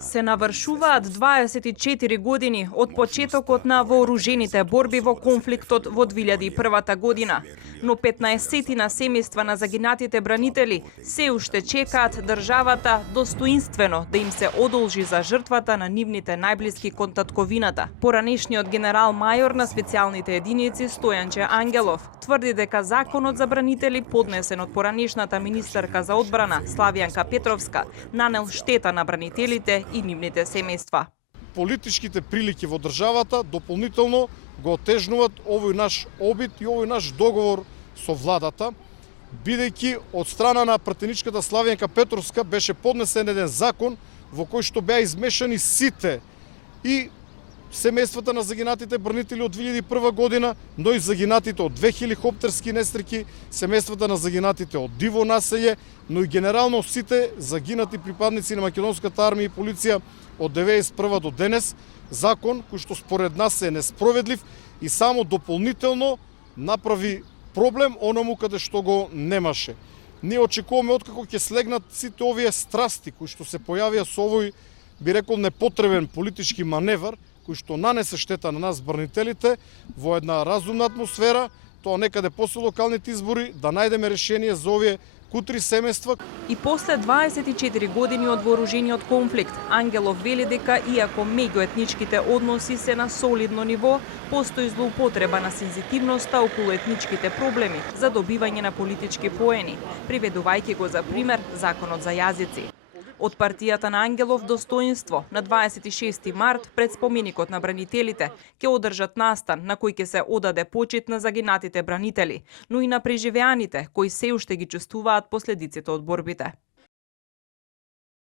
Се навршуваат 24 години од почетокот на вооружените борби во конфликтот во 2001 година, но 15 семејства на загинатите бранители се уште чекаат државата достоинствено да им се одолжи за жртвата на нивните најблиски кон татковината. Поранешниот генерал мајор на специјалните единици Стојанче Ангелов тврди дека законот за бранители поднесен од поранешната министерка за одбрана Славјанка Петровска нанел штета на бранителите и нивните семејства. Политичките прилики во државата дополнително го отежнуваат овој наш обид и овој наш договор со владата, бидејќи од страна на пратеничката Славјанка Петровска беше поднесен еден закон во кој што беа измешани сите и семејствата на загинатите бранители од 2001 година, но и загинатите од 2 хеликоптерски несреќи, семејствата на загинатите од диво населје, но и генерално сите загинати припадници на македонската армија и полиција од 1991 до денес, закон кој што според нас е несправедлив и само дополнително направи проблем оному каде што го немаше. Ние очекуваме откако ќе слегнат сите овие страсти кои што се појавија со овој, би рекол, непотребен политички маневар, кој што нанесе штета на нас бранителите во една разумна атмосфера, тоа некаде после локалните избори да најдеме решение за овие кутри семејства. И после 24 години од вооружениот конфликт, Ангелов вели дека иако меѓуетничките односи се на солидно ниво, постои злоупотреба на сензитивноста околу етничките проблеми за добивање на политички поени, приведувајќи го за пример законот за јазици. Од партијата на Ангелов Достоинство на 26 март пред споменикот на бранителите ќе одржат настан на кој ќе се одаде почит на загинатите бранители, но и на преживеаните кои се уште ги чувствуваат последиците од борбите.